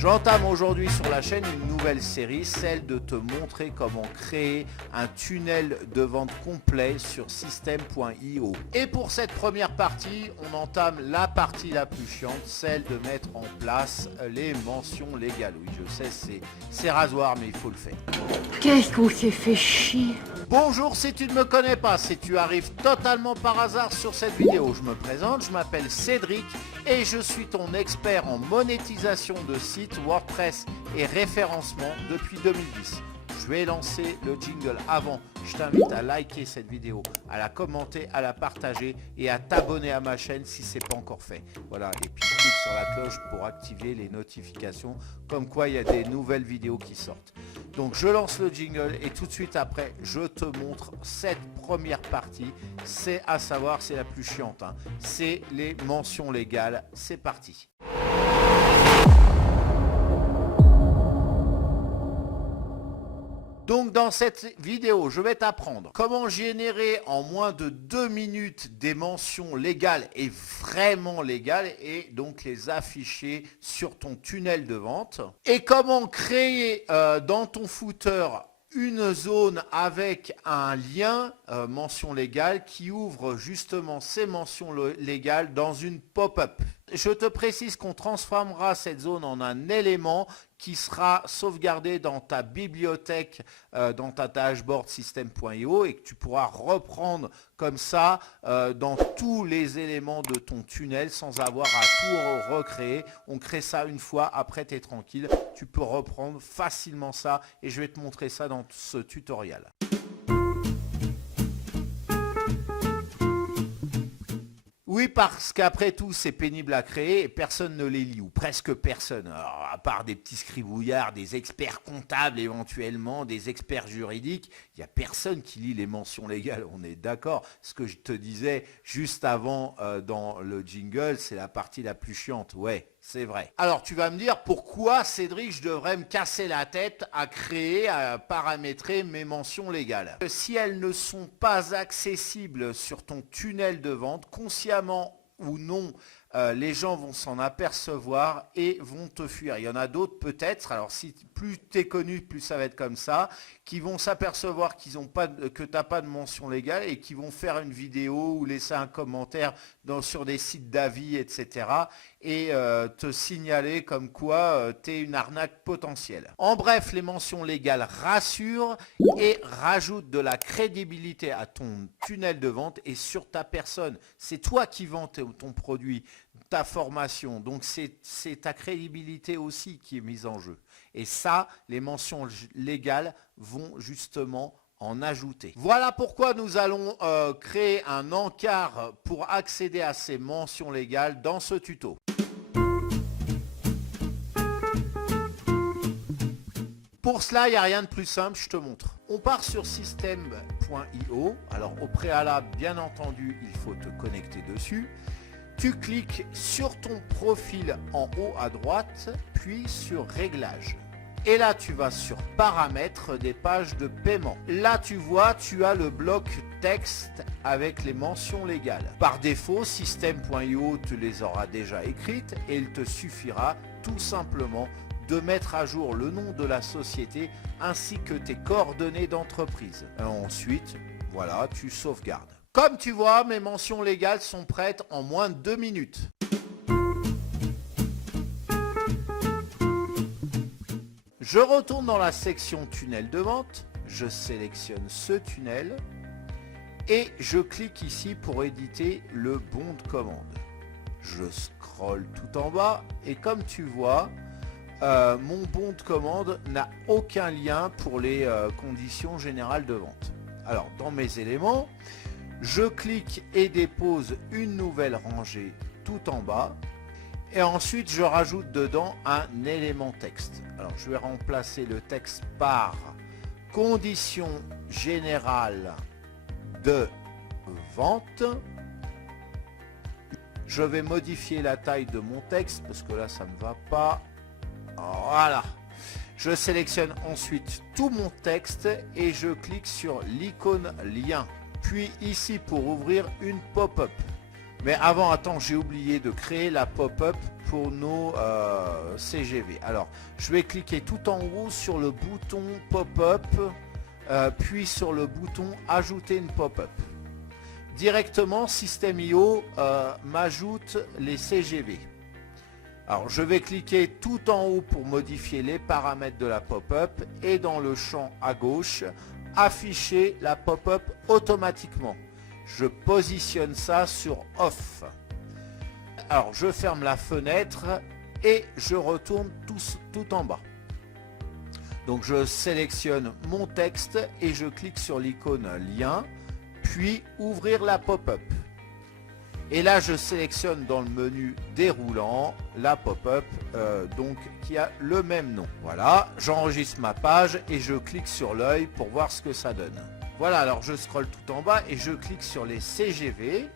J'entame aujourd'hui sur la chaîne une nouvelle série, celle de te montrer comment créer un tunnel de vente complet sur System.io. Et pour cette première partie, on entame la partie la plus chiante, celle de mettre en place les mentions légales. Oui, je sais, c'est rasoir, mais il faut le faire. Qu'est-ce qu'on s'est fait chier? Bonjour, si tu ne me connais pas, si tu arrives totalement par hasard sur cette vidéo, je me présente, je m'appelle Cédric et je suis ton expert en monétisation de sites WordPress et référencement depuis 2010. Je vais lancer le jingle avant. Je t'invite à liker cette vidéo, à la commenter, à la partager et à t'abonner à ma chaîne si ce n'est pas encore fait. Voilà, et puis clique sur la cloche pour activer les notifications, comme quoi il y a des nouvelles vidéos qui sortent. Donc je lance le jingle et tout de suite après, je te montre cette première partie. C'est à savoir, c'est la plus chiante, hein. C'est les mentions légales. C'est parti. Donc dans cette vidéo, je vais t'apprendre comment générer en moins de 2 minutes des mentions légales et vraiment légales et donc les afficher sur ton tunnel de vente. Et comment créer dans ton footer une zone avec un lien mention légale qui ouvre justement ces mentions légales dans une pop-up. Je te précise qu'on transformera cette zone en un élément qui sera sauvegardé dans ta bibliothèque, dans ta dashboard System.io et que tu pourras reprendre comme ça dans tous les éléments de ton tunnel sans avoir à tout recréer. On crée ça une fois, après tu es tranquille. Tu peux reprendre facilement ça et je vais te montrer ça dans ce tutoriel. Oui, parce qu'après tout, c'est pénible à créer et personne ne les lit, ou presque personne. Alors, à part des petits scribouillards, des experts comptables éventuellement, des experts juridiques, il n'y a personne qui lit les mentions légales, on est d'accord. Ce que je te disais juste avant dans le jingle, c'est la partie la plus chiante, ouais. C'est vrai. Alors tu vas me dire pourquoi Cédric je devrais me casser la tête à créer, à paramétrer mes mentions légales. Si elles ne sont pas accessibles sur ton tunnel de vente, consciemment ou non, les gens vont s'en apercevoir et vont te fuir. Il y en a d'autres peut-être, alors si plus tu es connu, plus ça va être comme ça, qui vont s'apercevoir qu'ils ont pas que tu n'as pas de mention légale et qui vont faire une vidéo ou laisser un commentaire sur des sites d'avis, etc. et te signaler comme quoi tu es une arnaque potentielle. En bref, les mentions légales rassurent et rajoutent de la crédibilité à ton tunnel de vente et sur ta personne. C'est toi qui vends ton produit, ta formation, donc c'est ta crédibilité aussi qui est mise en jeu. Et ça, les mentions légales vont justement en ajouter. Voilà pourquoi nous allons créer un encart pour accéder à ces mentions légales dans ce tuto. Pour cela, il n'y a rien de plus simple, je te montre. On part sur System.io. Alors au préalable, bien entendu, il faut te connecter dessus. Tu cliques sur ton profil en haut à droite, puis sur Réglages. Et là, tu vas sur Paramètres des pages de paiement. Là, tu vois, tu as le bloc texte avec les mentions légales. Par défaut, System.io te les aura déjà écrites et il te suffira tout simplement de mettre à jour le nom de la société ainsi que tes coordonnées d'entreprise. Ensuite, voilà, tu sauvegardes. Comme tu vois, mes mentions légales sont prêtes en moins de 2 minutes. Je retourne dans la section tunnel de vente, je sélectionne ce tunnel et je clique ici pour éditer le bon de commande. Je scrolle tout en bas et comme tu vois, mon bon de commande n'a aucun lien pour les conditions générales de vente. Alors dans mes éléments, je clique et dépose une nouvelle rangée tout en bas. Et ensuite, je rajoute dedans un élément texte. Alors, je vais remplacer le texte par conditions générales de vente. Je vais modifier la taille de mon texte parce que là, ça ne va pas. Voilà. Je sélectionne ensuite tout mon texte et je clique sur l'icône lien. Puis ici pour ouvrir une pop-up. Mais avant, attends, j'ai oublié de créer la pop-up pour nos CGV. Alors, je vais cliquer tout en haut sur le bouton pop-up, puis sur le bouton ajouter une pop-up. Directement, System.io m'ajoute les CGV. Alors, je vais cliquer tout en haut pour modifier les paramètres de la pop-up et dans le champ à gauche, afficher la pop-up automatiquement. Je positionne ça sur Off. Alors, je ferme la fenêtre et je retourne tout en bas. Donc, je sélectionne mon texte et je clique sur l'icône lien, puis ouvrir la pop-up. Et là, je sélectionne dans le menu déroulant la pop-up qui a le même nom. Voilà, j'enregistre ma page et je clique sur l'œil pour voir ce que ça donne. Voilà, alors je scrolle tout en bas et je clique sur les CGV.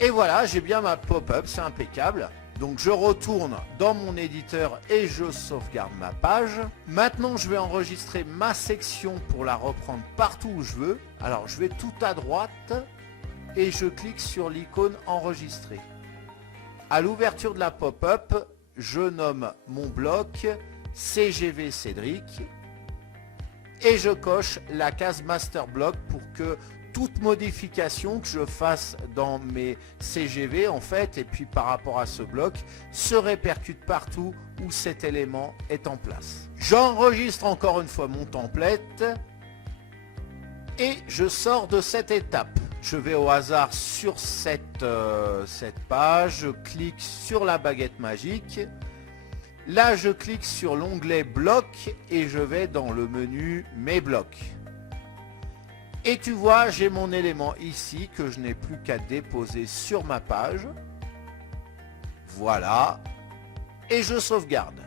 Et voilà, j'ai bien ma pop-up, c'est impeccable. Donc je retourne dans mon éditeur et je sauvegarde ma page. Maintenant, je vais enregistrer ma section pour la reprendre partout où je veux. Alors, je vais tout à droite et je clique sur l'icône enregistrer. À l'ouverture de la pop-up, je nomme mon bloc CGV Cédric et je coche la case Master Block pour que toute modification que je fasse dans mes CGV en fait et puis par rapport à ce bloc se répercute partout où cet élément est en place. J'enregistre encore une fois mon template et je sors de cette étape. Je vais au hasard sur cette page, je clique sur la baguette magique. Là, je clique sur l'onglet bloc et je vais dans le menu mes blocs. Et tu vois, j'ai mon élément ici que je n'ai plus qu'à déposer sur ma page. Voilà. Et je sauvegarde.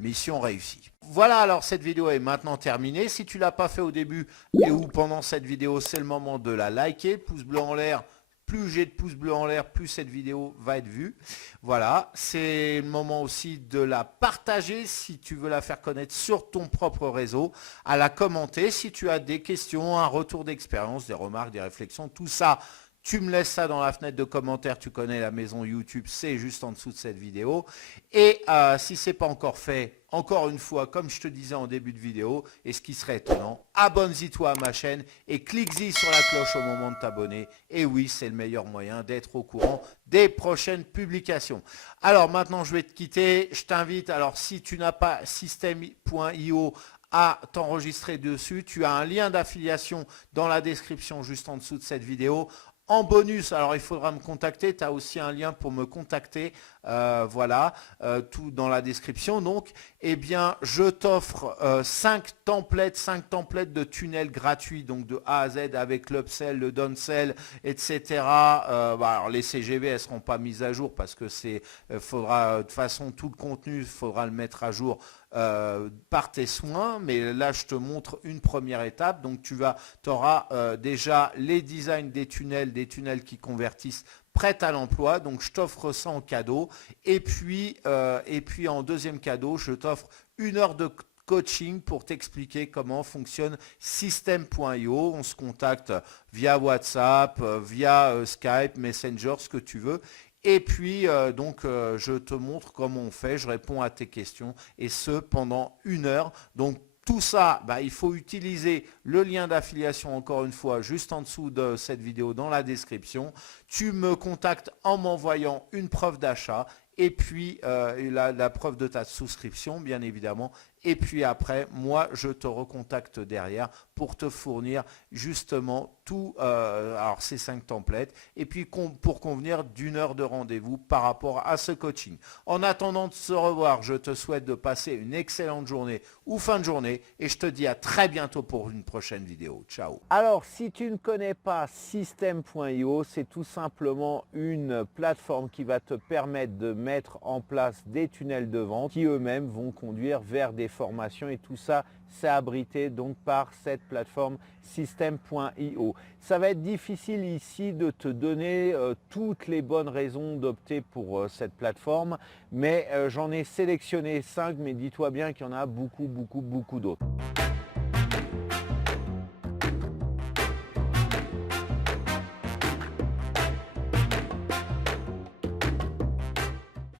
Mission réussie. Voilà, alors cette vidéo est maintenant terminée. Si tu ne l'as pas fait au début et ou pendant cette vidéo, c'est le moment de la liker. Pouce bleu en l'air. Plus j'ai de pouces bleus en l'air, plus cette vidéo va être vue. Voilà, c'est le moment aussi de la partager si tu veux la faire connaître sur ton propre réseau, à la commenter si tu as des questions, un retour d'expérience, des remarques, des réflexions, tout ça. Tu me laisses ça dans la fenêtre de commentaires, tu connais la maison YouTube, c'est juste en dessous de cette vidéo. Et si ce n'est pas encore fait, encore une fois, comme je te disais en début de vidéo, et ce qui serait étonnant, abonne-toi à ma chaîne et clique-y sur la cloche au moment de t'abonner. Et oui, c'est le meilleur moyen d'être au courant des prochaines publications. Alors maintenant, je vais te quitter. Je t'invite, alors si tu n'as pas System.io, à t'enregistrer dessus, tu as un lien d'affiliation dans la description juste en dessous de cette vidéo. En bonus, alors il faudra me contacter, tu as aussi un lien pour me contacter, voilà, tout dans la description. Donc, eh bien, je t'offre 5 templates de tunnels gratuits, donc de A à Z avec l'upsell, le downsell, etc. Alors les CGV, elles ne seront pas mises à jour parce que faudra, de toute façon, tout le contenu, il faudra le mettre à jour par tes soins, mais là je te montre une première étape. Donc tu auras déjà les designs des tunnels qui convertissent prêts à l'emploi. Donc je t'offre ça en cadeau et puis en deuxième cadeau je t'offre 1 heure de coaching pour t'expliquer comment fonctionne System.io. On se contacte via WhatsApp, via Skype, Messenger, ce que tu veux. Et puis, je te montre comment on fait, je réponds à tes questions, et ce, pendant 1 heure. Donc, tout ça, il faut utiliser le lien d'affiliation, encore une fois, juste en dessous de cette vidéo, dans la description. Tu me contactes en m'envoyant une preuve d'achat, et puis la preuve de ta souscription, bien évidemment. Et puis après, moi, je te recontacte derrière pour te fournir justement ces 5 templates. Et puis pour convenir d'1 heure de rendez-vous par rapport à ce coaching. En attendant de se revoir, je te souhaite de passer une excellente journée ou fin de journée. Et je te dis à très bientôt pour une prochaine vidéo. Ciao. Alors, si tu ne connais pas System.io, c'est tout simplement une plateforme qui va te permettre de mettre en place des tunnels de vente qui eux-mêmes vont conduire vers des formations, et tout ça c'est abrité donc par cette plateforme System.io. Ça va être difficile ici de te donner toutes les bonnes raisons d'opter pour cette plateforme, mais j'en ai sélectionné 5, mais dis-toi bien qu'il y en a beaucoup d'autres.